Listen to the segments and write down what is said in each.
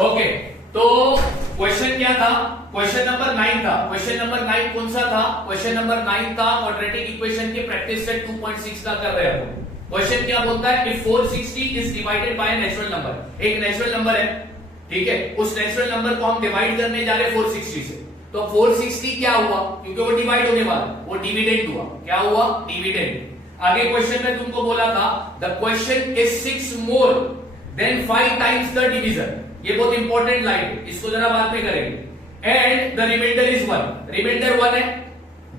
Okay, तो question क्या था? क्वेश्चन नंबर 9 था। क्वेश्चन नंबर 9 कौन सा था? क्वेश्चन नंबर 9 था क्वाड्रेटिक इक्वेशन की प्रैक्टिस सेट 2.6 का कर रहे हैं। क्वेश्चन क्या बोलता है? If 460 is divided by natural number, एक नेचुरल नंबर है, ठीक है, उस नेचुरल नंबर को हम डिवाइड करने जा रहे हैं 460 से। तो 460 क्या हुआ? क्योंकि वो डिवाइड होने वाला, वो डिविडेंड हुआ। क्या हुआ? डिविडेंड। आगे क्वेश्चन में तुमको बोला था the question is 6 more than 5 times the division. ये बहुत इंपॉर्टेंट लाइन है, इसको जरा बाद में करेंगे। And the remainder is 1, remainder 1 है,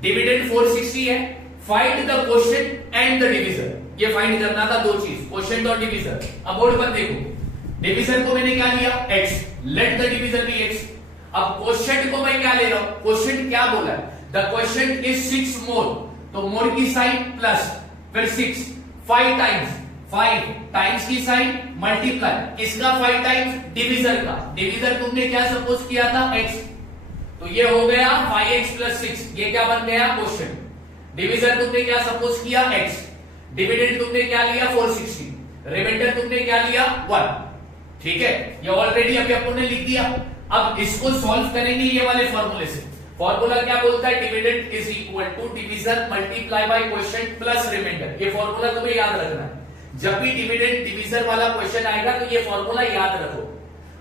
डिविडेंड 460 है। Find the quotient and the division, ये फाइंड करना था दो चीज, क्वोशिएंट और डिवीजन। अब बोर्ड पर देखो, डिवीजन को मैंने क्या लिया? x, let the division be x। अब क्वोशिएंट को मैं क्या ले रहा हूं? क्वोशिएंट क्या बोला है? द क्वोशिएंट इज 6 मोर, तो मोर की साइन प्लस, फिर 6 5 टाइम्स, 5 टाइम्स की साइन मल्टीप्लाई, किसका 5 टाइम्स? डिवीजर का। डिवीजर तुमने क्या सपोज किया था? x, तो ये हो गया 5x प्लस 6, ये क्या बन गया? क्वोशिएंट। डिवीजर तुमने क्या सपोज किया? x। डिविडेंड तुमने क्या लिया? 460। रिमाइंडर तुमने क्या लिया? 1। ठीक है, ये ऑलरेडी अभी अपन ने लिख दिया। अब इसको सॉल्व करेंगे ये वाले फॉर्मूले से। फॉर्मूला क्या बोलता है? Dividend is equal to division multiply by quotient plus remainder. ये फॉर्मूला तुम्हें याद रखना है। जब भी डिविडेंड डिवीजर वाला क्वेश्चन आएगा तो ये फॉर्मूला याद रखो।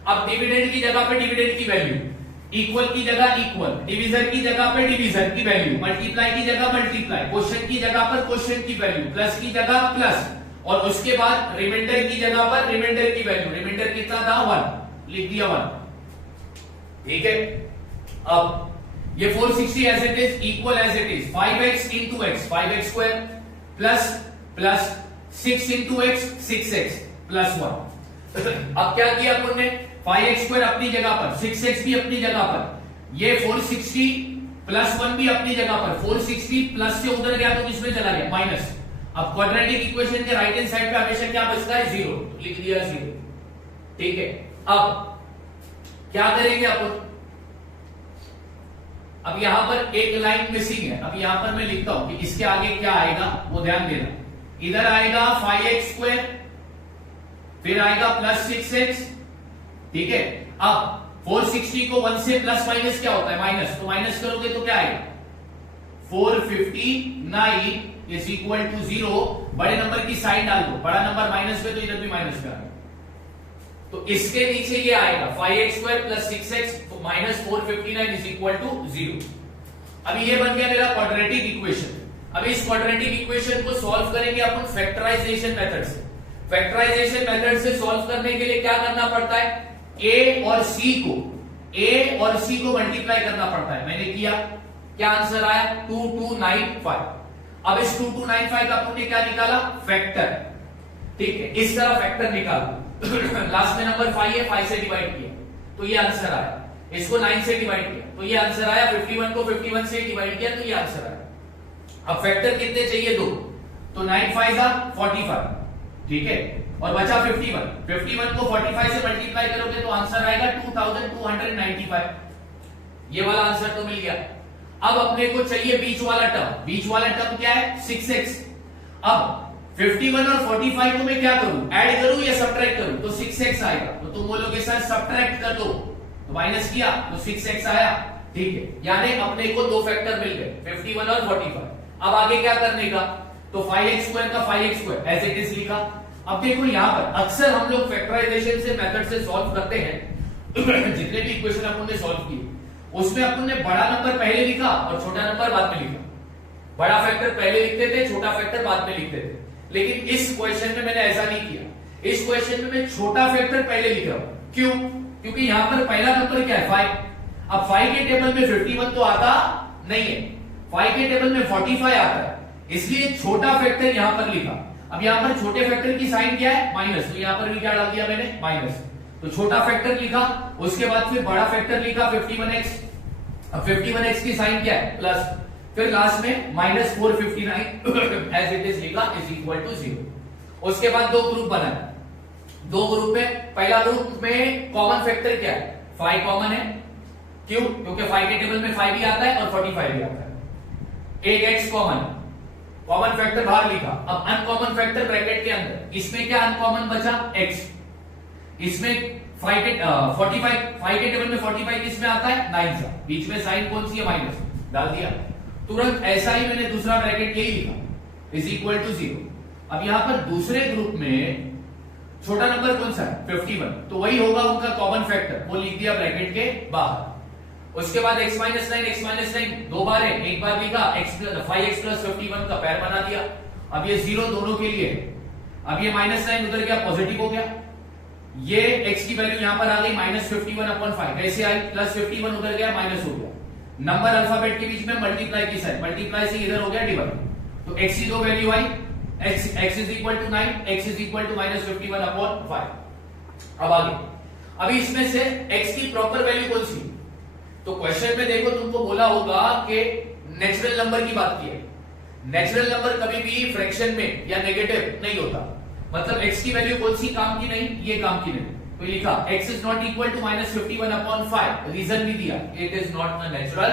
अब डिविडेंड की जगह पे डिविडेंड की वैल्यू, इक्वल की जगह इक्वल, डिवीजर की जगह पे डिवीजर की वैल्यू, मल्टीप्लाई की जगह मल्टीप्लाई, क्वोशिएंट की जगह पर क्वोशिएंट की वैल्यू, प्लस की जगह प्लस, और उसके बाद रिमाइंडर की जगह पर रिमाइंडर की वैल्यू। रिमाइंडर कितना था? 1, लिख दिया 1। ठीक है, अब ये 460 as it is equal as it is 5x into x, 5x square plus plus 6 into x, 6x plus 1। अब क्या किया अपन ने? 5x स्क्वायर अपनी जगह पर, 6x भी अपनी जगह पर, ये 460 प्लस 1 भी अपनी जगह पर। 460 प्लस से उधर गया तो किसमें चला गया? माइनस। अब क्वाड्रेटिक इक्वेशन के राइट हैंड साइड पे हमेशा क्या बचता है? 0, तो लिख दिया 0। ठीक है, अब क्या करेंगे अपन? अब यहां पर एक लाइन मिसिंग है। अब यहां पर मैं लिखता हूं कि इसके आगे क्या आएगा, वो ध्यान देना। इधर आएगा 5x स्क्वायर, फिर आएगा प्लस 6x। ठीक है, अब 460 को 1 से प्लस माइनस क्या होता है? माइनस, तो माइनस करोगे तो क्या आएगा? 459 इज इक्वल टू 0। बड़े नंबर की साइन डाल दो, बड़ा नंबर माइनस में तो इधर भी माइनस में आएगा, तो इसके नीचे ये आएगा 5x स्क्वायर प्लस 6x, तो माइनस 459 इज इक्वल टू 0। अभी ये बन गया मेरा क्वाड्रेटिक इक्वेशन। अभी इस क्वाड्रेटिक इक्वेशन को सॉल्व करेंगे अपन फैक्टराइजेशन मेथड से। फैक्टराइजेशन मेथड से सॉल्व करने के लिए क्या करना पड़ता है? a और c को मल्टीप्लाई करना पड़ता है। मैंने किया, क्या आंसर आया? 2295। अब इस 2295 का तुमने क्या निकाला? फैक्टर। ठीक है, इस तरह फैक्टर निकालो। लास्ट में नंबर 5 है, 5 से डिवाइड किया तो ये आंसर आया। इसको 9 से डिवाइड किया तो ये आंसर आया। 51 को 51 से डिवाइड किया तो ये आंसर आया। अब फैक्टर कितने चाहिए? 2, तो 9 5 45। ठीक है, और बचा 51। 51 को 45 से मल्टीप्लाई करोगे तो आंसर आएगा 2295। ये वाला आंसर तो मिल गया। अब अपने को चाहिए बीच वाला टर्म। बीच वाला टर्म क्या है? 6x। अब 51 और 45 को मैं क्या करूं? ऐड करूं या सब्ट्रैक्ट करूं? तो 6x आएगा। तो तुम बोलोगे सर सब्ट्रैक्ट कर दो, तो माइनस किया तो 6x आया। ठीक है, यानी अपने को दो फैक्टर मिल गए, 51 और 45। अब आगे क्या करने का? तो 5x स्क्वायर का 5x square as it is लिखा। अब देखो यहां पर अक्सर हम लोग फैक्टराइजेशन से मेथड से सॉल्व करते हैं। जितने भी इक्वेशन अपन ने सॉल्व किए उसमें अपन ने बड़ा नंबर पहले लिखा और छोटा नंबर बाद में लिखा। बड़ा फैक्टर पहले लिखते थे, छोटा फैक्टर बाद में लिखते थे। लेकिन इस क्वेश्चन में मैंने ऐसा नहीं किया। इस क्वेश्चन में मैं छोटा फैक्टर पहले लिख रहा हूं। क्यों? क्योंकि यहां पर पहला नंबर क्या है? 5। अब 5 के टेबल में 51 तो आता नहीं है, 5 के टेबल में 45 आता है, इसलिए छोटा फैक्टर यहां पर लिखा। अब यहां पर छोटे फैक्टर की साइन क्या है? माइनस, तो यहां पर भी क्या डाल दिया मैंने? माइनस। तो छोटा फैक्टर लिखा, उसके बाद फिर बड़ा फैक्टर लिखा 51x। अब 51x की साइन क्या है? प्लस, फिर लास्ट में माइनस 459 एज इट इज लिखा इज इक्वल टू 0। उसके बाद दो ग्रुप बना। दो ग्रुप में, पहला ग्रुप में कॉमन फैक्टर क्या है? 5 कॉमन है। क्यों? क्योंकि 5 के टेबल में 5 भी आता है और 45 भी आता है। एक x कॉमन, कॉमन फैक्टर बाहर लिखा। अब अनकॉमन फैक्टर ब्रैकेट के अंदर, इसमें क्या अनकॉमन बचा? x। इसमें फाइव के 45 5 के टेबल में 45 किस में आता है 9 सा, बीच में साइन कौन सी है माइनस, डाल दिया तुरंत। ऐसा ही मैंने दूसरा ब्रैकेट यही लिखा इज इक्वल टू 0। अब यहां पर दूसरे ग्रुप में छोटा नंबर कौन सा है 51, तो वही होगा उनका कॉमन फैक्टर, वो लिख दिया ब्रैकेट के बाहर। उसके बाद x माइनस 9 दो बार है, एक बार लिखा 5x प्लस 51 का पैर बना दिया। अब ये 0 दोनों के लिए है। अब ये -9 उधर गया पॉजिटिव हो गया, ये x की वैल्यू यहां पर आ गई -51/5, कैसे आई +51 उधर गया माइनस हो गया, नंबर अल्फाबेट के बीच में मल्टीप्लाई की साइन, मल्टीप्लाई से इधर हो गया डिवाइड, तो x की दो वैल्यू आई, x is equal to 9, x is equal to -51/5। अब आगे, अभी इसमें से x की प्रॉपर वैल्यू कौन सी, तो क्वेश्चन में देखो तुमको बोला होगा कि नेचुरल नंबर की बात की है। नेचुरल नंबर कभी भी फ्रैक्शन में या नेगेटिव नहीं होता, मतलब x की वैल्यू कौन सी काम की नहीं, ये काम की नहीं, तो लिखा x is not equal to -51/5, reason भी दिया it is not a natural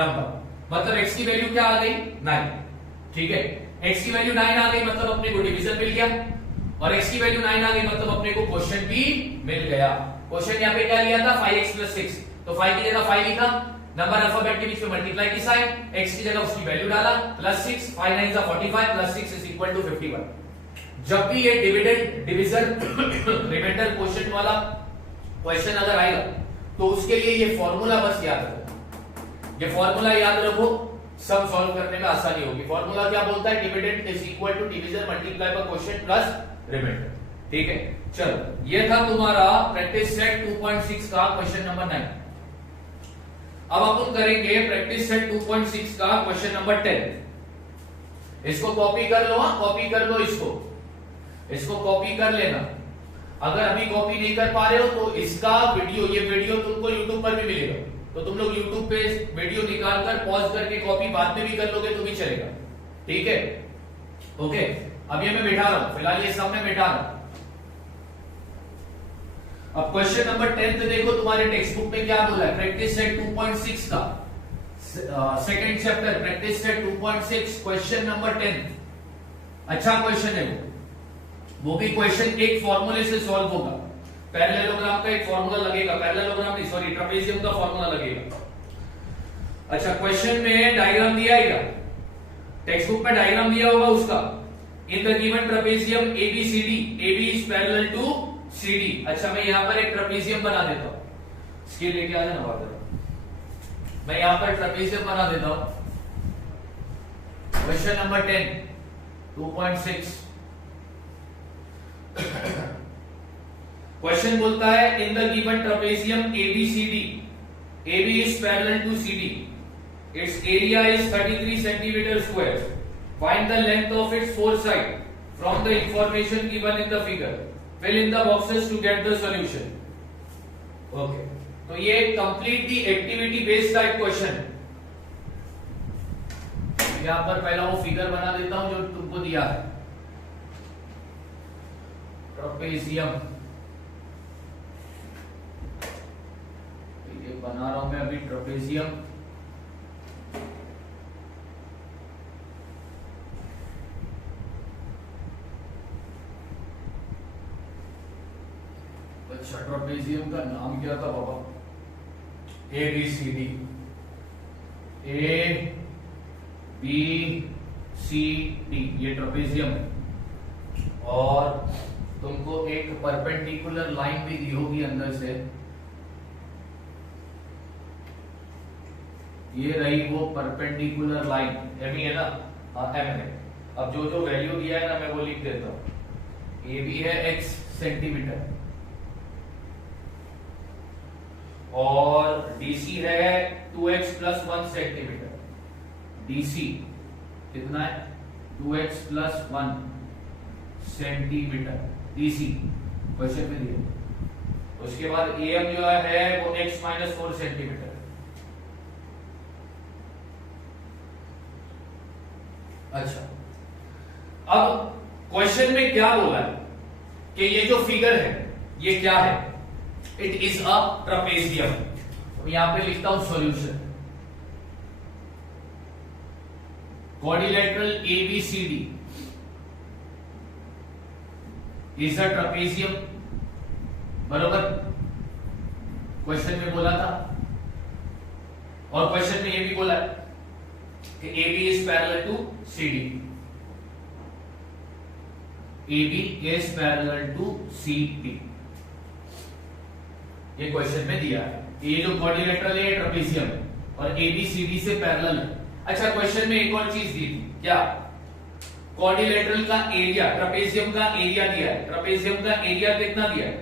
number, मतलब x की वैल्यू क्या आ गई 9, ठीक है, x की वैल्यू 9 आ गई मतलब अपने को डिवीजन मिल गया, और x की वैल्यू 9 आ गई मतलब अपने को क्वेश्चन भी मिल गया। क्वेश्चन यहाँ पे क्या लिया था 5x + 6, तो 5 की जगह 5 लिखा, नंबर अल्फाबेट के बीच में मल्टीप्लाई की साइन, x की जगह उसकी वैल्यू डाला +6, 5 9 45 +6 इज इक्वल टू 51। जब भी ये डिविडेंड डिवीजन रिमाइंडर क्वेश्चन वाला क्वेश्चन अगर आएगा तो उसके लिए ये फॉर्मूला बस याद रखो, ये फॉर्मूला याद रखो, सब सॉल्व करने में आसानी होगी। फॉर्मूला क्या बोलता है, dividend is equal to division multiply by quotient plus remainder, ठीक है। चलो ये था तुम्हारा प्रैक्टिस सेट 2.6 का क्वेश्चन नंबर 9। अब अपन करेंगे प्रैक्टिस सेट 2.6 का क्वेश्चन नंबर 10। इसको कॉपी कर लो, कॉपी कर लो, इसको कॉपी कर लेना। अगर अभी कॉपी नहीं कर पा रहे हो तो इसका वीडियो, ये वीडियो तुमको YouTube पर भी मिलेगा, तो तुम लोग YouTube पे वीडियो निकाल कर पॉज करके कॉपी बाद में भी कर लोगे तो भी चलेगा, ठीक है, ओके। अब ये मैं बैठा रहा हूं, फिलहाल ये सब मैं बैठा रहा हूं। अब क्वेश्चन नंबर 10 देखो, तुम्हारे टेक्स्ट बुक में क्या बोला है, प्रैक्टिस सेट 2.6 का second chapter, practice set 2.6 question number 10। अच्छा क्वेश्चन है वो भी क्वेश्चन एक फॉर्मूले से सॉल्व होगा, पैरेललोग्राम का एक फॉर्मूला लगेगा, पैरेललोग्राम नहीं सॉरी ट्रेपेजियम का फॉर्मूला लगेगा। अच्छा क्वेश्चन में डायग्राम दिया है क्या, टेक्स्ट बुक में डायग्राम दिया होगा उसका, in the given trapezium ABCD, AB is parallel to CD। अच्छा मैं यहां पर एक ट्रेपेजियम बना देता हूं, स्केल लेके आ जाना बात, मैं यहां पर ट्रेपेजियम बना देता हूं। क्वेश्चन नंबर 10 2.6 क्वेश्चन बोलता है इन the given trapezium ABCD, AB is parallel to CD, its area is 33 centimeter square, find the length of its four sides from the information given in the figure, fill in the boxes to get the solution। okay, तो ये completely activity based type question है। यहां पर पहला वो figure बना देता हूं जो तुमको दिया है, ट्रेपेजियम ये बना रहा हूं मैं अभी ट्रेपेजियम। अच्छा ट्रेपेजियम का नाम क्या था बाबा, ABCD, ABCD ये ट्रेपेजियम है, और तुमको एक परपेंडिकुलर लाइन भी दी होगी अंदर से, ये रही वो परपेंडिकुलर लाइन, एम है ना, हाँ एम है। अब जो जो वैल्यू दिया है ना मैं वो लिख देता हूं, ए बी है x सेंटीमीटर और DC है 2x + 1 सेंटीमीटर, DC कितना है 2x + 1 सेंटीमीटर DC क्वेश्चन में दिया। उसके बाद AM जो है वो x - 4 सेंटीमीटर। अच्छा अब क्वेश्चन में क्या बोला है कि ये जो फिगर है ये क्या है, इट इज अ ट्रेपेजियम। तो यहां पे लिखता हूं solution, quadrilateral ABCD is a trapezium, बरोबर। क्वेश्चन में बोला था, और क्वेश्चन में ये भी बोला है कि AB is parallel to CD, AB is parallel to CD, ये क्वेश्चन में दिया है। ये जो क्वाड्रिलेटरल है ट्रेपेजियम है और AB CD से पैरेलल है। अच्छा, क्वेश्चन में एक और चीज दी थी, क्या? क्वाड्रिलेटरल का एरिया, ट्रेपेजियम का एरिया दिया है। ट्रेपेजियम का एरिया कितना दिया है?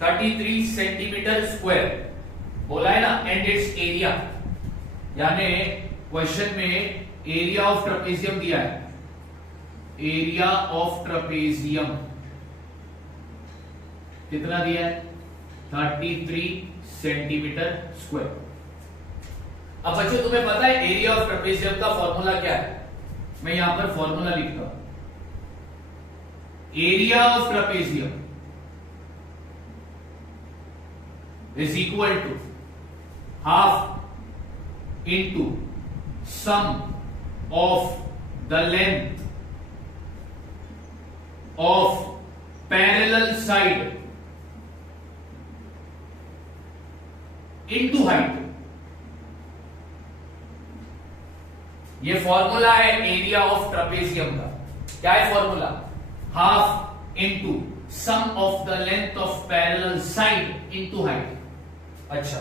33 सेंटीमीटर स्क्वायर बोला है ना, एंड इट्स एरिया, यानी क्वेश्चन में एरिया ऑफ ट्रेपेजियम दिया है। एरिया ऑफ ट्रेपेजियम कितना दिया है? 33 सेंटीमीटर स्क्वायर। अब बच्चों तुम्हें पता है एरिया ऑफ ट्रेपेजियम का फॉर्मूला क्या है? मैं यहां पर फॉर्मूला लिखता हूं। Area of trapezium is equal to half into sum of the length of parallel side into height. ये फॉर्मूला है एरिया ऑफ ट्रेपेजियम का। क्या है formula? Half into sum of the length of parallel side into height. अच्छा,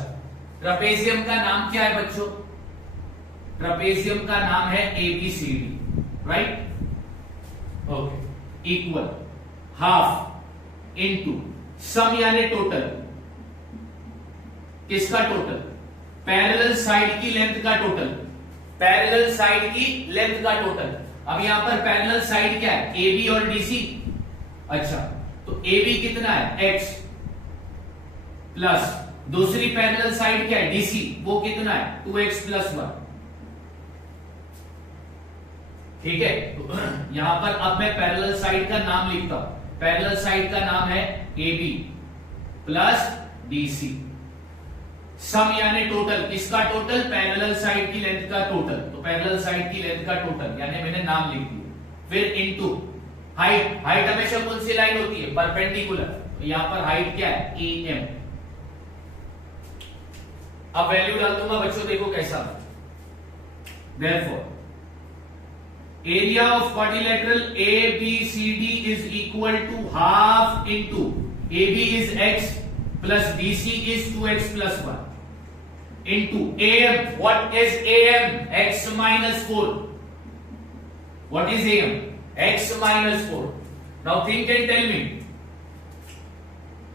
trapezium का नाम क्या है बच्चों? ट्रेपेजियम का नाम है ABCD, right? Okay, equal half into sum यानी टोटल, किसका टोटल? पैरेलल साइड की लेंथ का टोटल, पैरेलल साइड की लेंथ का टोटल। अब यहां पर पैरेलल साइड क्या है? AB और DC। अच्छा, तो AB कितना है? X प्लस दूसरी पैरेलल साइड क्या है? DC, वो कितना है? 2x plus 1। ठीक है, तो यहां पर अब मैं पैरेलल साइड का नाम लिखता हूं। पैरेलल साइड का नाम है AB प्लस DC। सम यानी टोटल, किसका टोटल? पैरेलल साइड की लेंथ का टोटल, तो पैरेलल साइड की लेंथ का टोटल, यानी मैंने नाम लिख दिया। फिर इनटू हाइट, हाइट हमेशा कौन सी लाइन होती है? परपेंडिकुलर, तो यहां पर हाइट क्या है? EM। अब वैल्यू डाल दूंगा बच्चों, देखो कैसा। Therefore area of quadrilateral ABCD is equal to half into AB is x plus DC is 2x plus 1 into AM. What is AM? X minus 4. What is AM? X minus 4. Now think and tell me.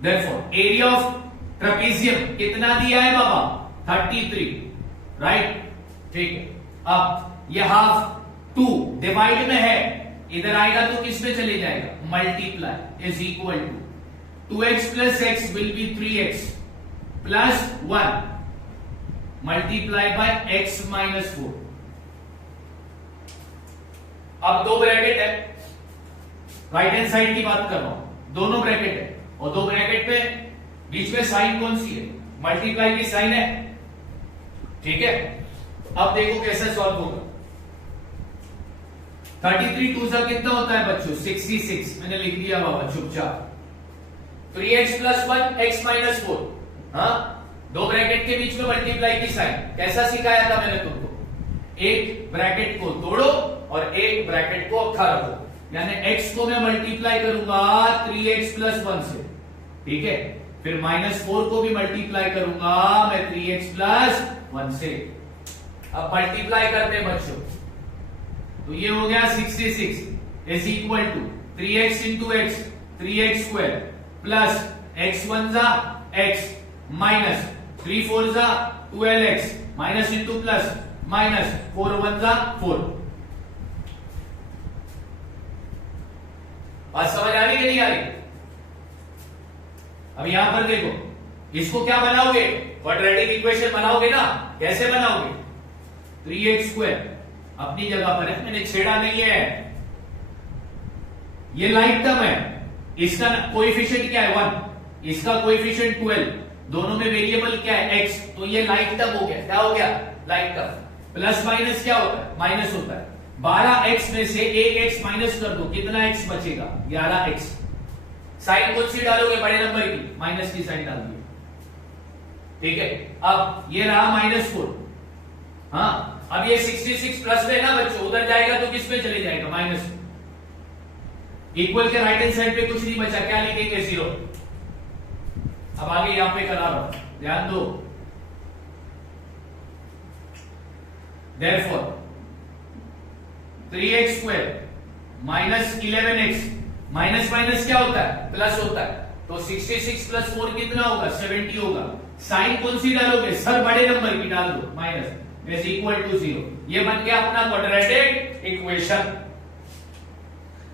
Therefore, area of trapezium कितना दिया है बाबा? 33, right? ठीक है। अब ये half 2 divide में है, इधर आएगा तो किस में चले जाएगा? Multiply is equal to 2x plus x will be 3x plus 1 multiplied by x minus 4। अब दो ब्रैकेट है, राइट हैंड साइड की बात कर रहा हूं, दोनों ब्रैकेट है, और दो ब्रैकेट में बीच में साइन कौन सी है? मल्टीप्लाई की साइन है। ठीक है, अब देखो कैसे सॉल्व होगा। 33 2 सा कितना होता है बच्चों? 66। मैंने लिख दिया बाबा चुपचाप। 3x plus 1 x minus 4। हाँ, दो ब्रैकेट के बीच में मल्टीप्लाई की साइन। कैसा सिखाया था मैंने तुमको? एक ब्रैकेट को तोड़ो और एक ब्रैकेट को अखा रखो, यानी x को मैं मल्टीप्लाई करूंगा 3x प्लस 1 से, ठीक है, फिर माइनस 4 को भी मल्टीप्लाई करूंगा मैं 3x प्लस 1 से। अब मल्टीप्लाई करते हैं बच्चों, तो ये हो गया 66 is equal to 3x into x, 3x square plus x1 जा x माइनस 3 4 जा 12x minus into plus minus 4 1 जा 4। बात समझ आ रही है नहीं आ रही? अब यहां पर देखो, इसको क्या बनाओगे? क्वाड्रेटिक इक्वेशन बनाओगे ना। कैसे बनाओगे? 3x स्क्वायर अपनी जगह पर है, मैंने छेड़ा नहीं है, ये लाइक टर्म है, इसका कोएफिशिएंट क्या है? 1, इसका कोएफिशिएंट 12, दोनों में वेरिएबल क्या है? x, तो ये लाइक टर्म हो गया। क्या हो गया? Like term. प्लस माइनस क्या होता है? माइनस होता है। 12x में से एक x माइनस कर दो, कितना x बचेगा? 11x। साइन कौन सी डालोगे? बड़े नंबर की, माइनस की साइन डाल दी। ठीक है, अब ये रहा -4। हाँ, अब ये 66 प्लस में ना बच्चों, उधर जाएगा तो किस पे चले जाएगा, माइनस। इक्वल के राइट हैंड साइड पे कुछ नहीं बचा, क्या लिखेंगे, 0। अब आगे यहां पे करा रहा हूं, ध्यान दो। Therefore 3x square minus 11x, minus minus क्या होता है, प्लस होता है, तो 66 प्लस 4 कितना होगा, 70 होगा। साइन कौन सी डालोगे, सर बड़े नंबर की डाल दो, माइनस इज इक्वल टू 0। ये बन गया अपना क्वाड्रेटिक इक्वेशन।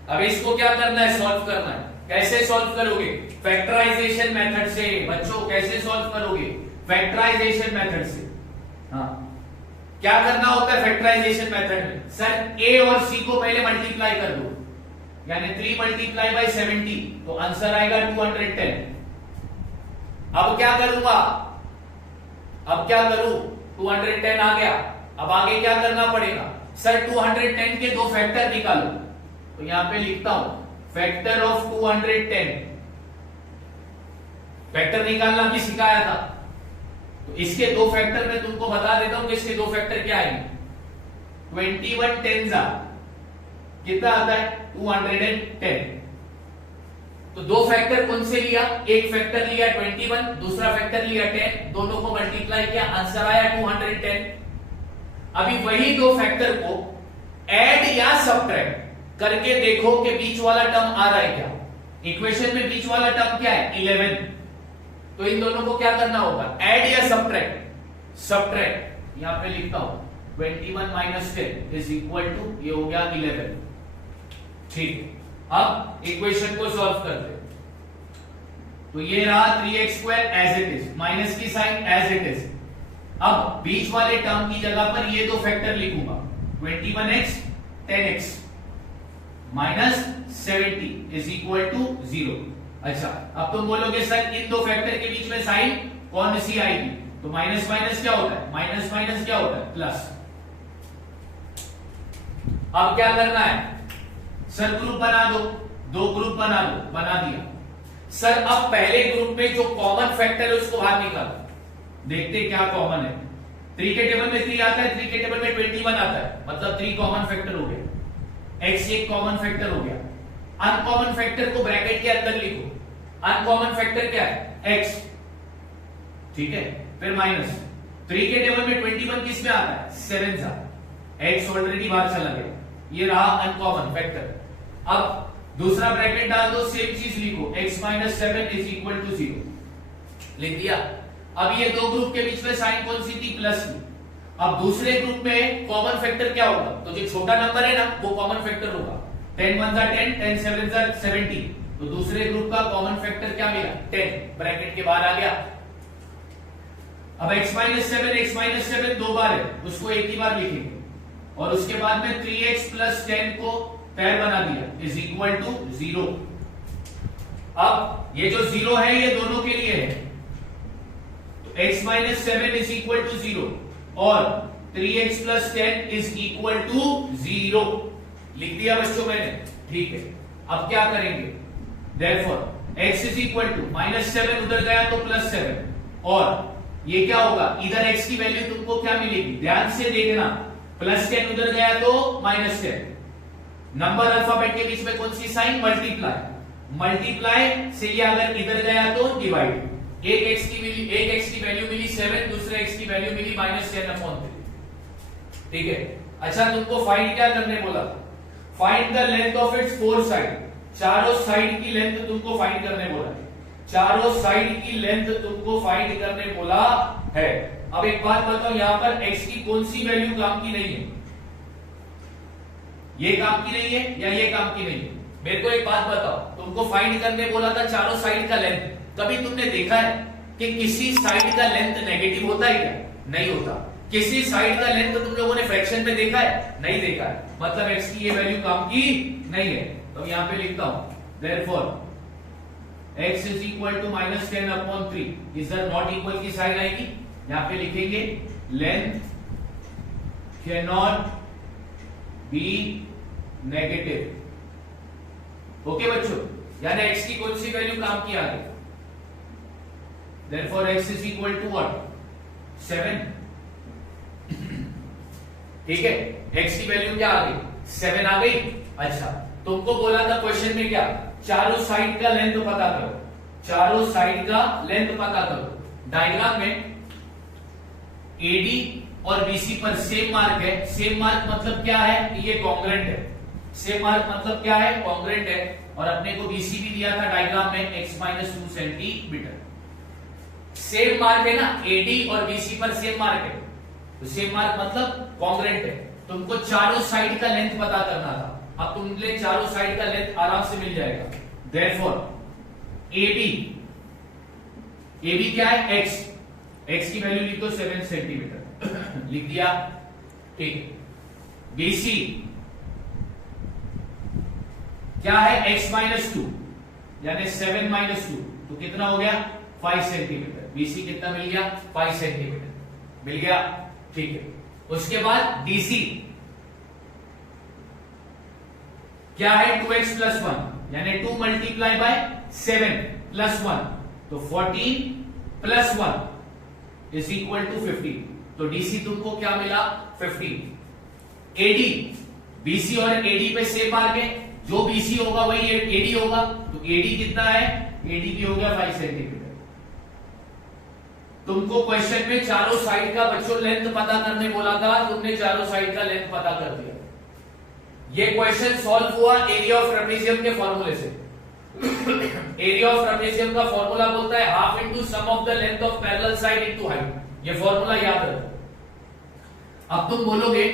अब इसको क्या करना है, सॉल्व करना है। कैसे सॉल्व करोगे, फैक्टराइजेशन मेथड से। बच्चों कैसे सॉल्व करोगे, फैक्टराइजेशन मेथड से। हाँ, क्या करना होता है फैक्टराइजेशन मेथड में, सर a और c को पहले मल्टीप्लाई कर दो, यानी 3 मल्टीप्लाई बाई 70, तो आंसर आएगा 210। अब क्या करूंगा, अब क्या करूं, 210 आ गया। अब आगे क्या करना पड़ेगा, सर 210 के 2 फैक्टर निकालो, तो यहां पे लिखता हूं फैक्टर ऑफ 210। फैक्टर निकालना भी सिखाया था, तो इसके 2 फैक्टर मैं तुमको बता देता हूं कि इसके 2 फैक्टर क्या आएंगे। 21 10 कितना आता है, 210। तो 2 फैक्टर कौन से लिया, एक फैक्टर लिया 21, दूसरा फैक्टर लिया 10, दोनों को मल्टीप्लाई किया, आंसर आया 210। अभी वही 2 फैक्टर को ऐड या सब्ट्रैक्ट करके देखो कि बीच वाला टर्म आ रहा है क्या। इक्वेशन में बीच वाला टर्म क्या है, 11। तो इन दोनों को क्या करना होगा, ऐड या सब्ट्रैक्ट, सब्ट्रैक्ट। यहां पे लिखता हूं 21 माइनस 10 इज इक्वल टू, ये हो गया 11। ठीक, अब इक्वेशन को सॉल्व करते हैं। तो ये रहा 3x square as it is, minus की साइन एज इट इज। अब बीच वाले टर्म की जगह पर ये 2 फैक्टर लिखूंगा, 21x 10x minus 70 is equal to 0। अच्छा, अब तुम बोलोगे सर इन 2 फैक्टर के बीच में साइन कौन सी आएगी, तो माइनस माइनस क्या होता है, माइनस माइनस क्या होता है, प्लस। अब क्या करना है, सर ग्रुप बना दो, 2 ग्रुप बना दो, बना दिया। सर अब पहले ग्रुप में जो कॉमन फैक्टर है उसको बाहर निकालो, देखते क्या कॉमन है। 3 के टेबल में 3 आता है, 3 के टेबल में 21 आता है, मतलब 3 कॉमन फैक्टर हो गया। x एक कॉमन फैक्टर हो गया। अनकॉमन फैक्टर को ब्रैकेट के अंदर लिखो, अनकॉमन फैक्टर क्या है, x। ठीक है, फिर माइनस 3 के टेबल में 21 किस में आता है, 7 सा, x ऑलरेडी बाहर चला गया, ये रहा अनकॉमन फैक्टर। अब दूसरा ब्रैकेट डाल दो, सेम चीज लिखो, x minus 7 is equal to 0। लिख दिया। अब ये 2 ग्रुप के बीच में साइन कौन सी थी, प्लस की। अब दूसरे ग्रुप में कॉमन फैक्टर क्या होगा, तो जो छोटा नंबर है ना वो कॉमन फैक्टर होगा। 10 1 10, 10 7 70, तो दूसरे ग्रुप का कॉमन फैक्टर क्या मिला, 10, ब्रैकेट के बाहर आ गया। अब x माइनस 7 2 बार है, उसको एक ही बार लिखेंगे, और उसके बाद में 3x प्लस 10 को पैर बना दिया, इज इक्वल टू 0। अब ये जो 0 है ये दोनों के लिए है, तो x minus 7 is equal to 0 और 3x plus 10 is equal to 0। लिख दिया बच्चों मैंने, ठीक है। अब क्या करेंगे, therefore x is equal to minus 7 उधर गया तो प्लस 7, और ये क्या होगा, इधर x की वैल्यू तुमको क्या मिलेगी, ध्यान से देखना, प्लस 10 उधर गया तो माइनस 10। नंबर अल्फाबेट के बीच में कौन सी साइन, मल्टीप्लाई। मल्टीप्लाई से ये अगर इधर गया तो डिवाइड। एक x की वैल्यू मिली 7, दूसरे x की वैल्यू मिली -10/3। ठीक है। अच्छा, तुमको फाइंड क्या करने बोला, find the length of its 4 side. चारों साइड की लेंथ तुमको फाइंड करने बोला है, चारों साइड की लेंथ तुमको फाइंड करने बोला है। अब एक बात बताओ, यहां पर x की कौन सी वैल्यू काम की नहीं है, ये काम की नहीं है या ये काम की नहीं है। मेरे को एक बात बताओ, तुमको फाइंड करने बोला था चारों साइड का लेंथ, कभी तुमने देखा है कि किसी साइड का लेंथ नेगेटिव होता है क्या, नहीं होता। किसी साइड का लेंथ तुम लोगों ने फ्रैक्शन में देखा है, नहीं देखा है, मतलब x की ये वैल्यू काम की नहीं है। तो यहां पे लिखता हूं therefore x is equal to -10/3, इधर नॉट इक्वल की साइन आएगी, यहां पे लिखेंगे length cannot be negative. Okay बच्चों, यानी x की कौन सी वैल्यू काम की आ गई, therefore x is equal to what 7। ठीक है, x की वैल्यू क्या आ गई 7 आ गई। अच्छा, तुमको बोला था क्वेश्चन में क्या, चारों साइड का लेंथ पता करो, चारों साइड का लेंथ पता करो। डायग्राम में AD और BC पर सेम मार्क है। सेम मार्क मतलब क्या है कि ये कॉन्ग्रुएंट है। सेम मार्क मतलब क्या है, कॉन्ग्रुएंट है। और अपने को BC भी दिया था डायग्राम में x - 2 सेंटीमीटर। सेम मार्क है ना, AD और BC पर सेम मार्क है, तो सेम मार्क मतलब कॉन्ग्रुएंट है। तुमको चारों साइड का लेंथ पता करना था। अब तुमने चारों साइड का लेंथ आराम से मिल जाएगा। देयरफॉर AB क्या है x की वैल्यू लिख दो 7 सेंटीमीटर लिख दिया, ठीक। BC क्या है x - 2 यानी 7 - 2, तो कितना हो गया 5 सेंटीमीटर। BC कितना मिल गया 5 सेंटीमीटर मिल गया, ठीक है। उसके बाद DC क्या है 2x + 1 यानी 2 × 7 + 1, तो 14 + 1 = 15। तो DC तुमको क्या मिला 15। AD BC और AD पे सेम मार्क है, जो BC होगा वही AD होगा, तो AD कितना है, AD भी हो गया 5 सेंटीमीटर। तुमको क्वेश्चन में चारों साइड का बच्चों लेंथ पता करने बोला था, तुमने चारों साइड का लेंथ पता कर दिया। ये क्वेश्चन सॉल्व हुआ एरिया ऑफ ट्रेपेजियम के फॉर्मूले से। एरिया ऑफ ट्रेपेजियम का फॉर्मूला बोलता है half into sum of the length of parallel side into height. ये फॉर्मूला याद रखो। अब तुम बोलोगे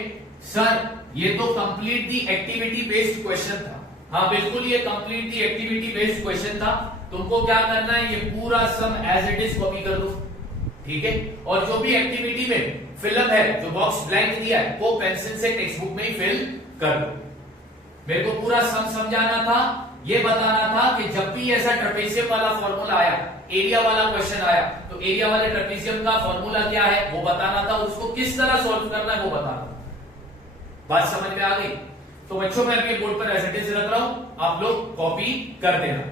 सर ये तो complete the activity based question था। हाँ बिल्कुल, ये complete the activity based question था। तुमको क्या करना है, ये पूरा sum as it is copy कर दो, ठीक है। और जो भी एक्टिविटी में फिलअप है, जो बॉक्स ब्लैंक दिया है, वो पेंसिल से टेक्स्ट बुक में ही फिल कर दो। मेरे को पूरा सम समझाना था, ये बताना था कि जब भी ऐसा ट्रेपेजियम वाला फॉर्मूला आया, एरिया वाला क्वेश्चन आया, तो एरिया वाले ट्रेपेजियम का फॉर्मूला क्या है वो बताना था, उसको किस तरह सॉल्व करना है वो बताना। बात समझ में आ गई? तो बच्चों मैं आपके बोर्ड पर एज इट इज रख रहा हूं, आप लोग कॉपी कर देना।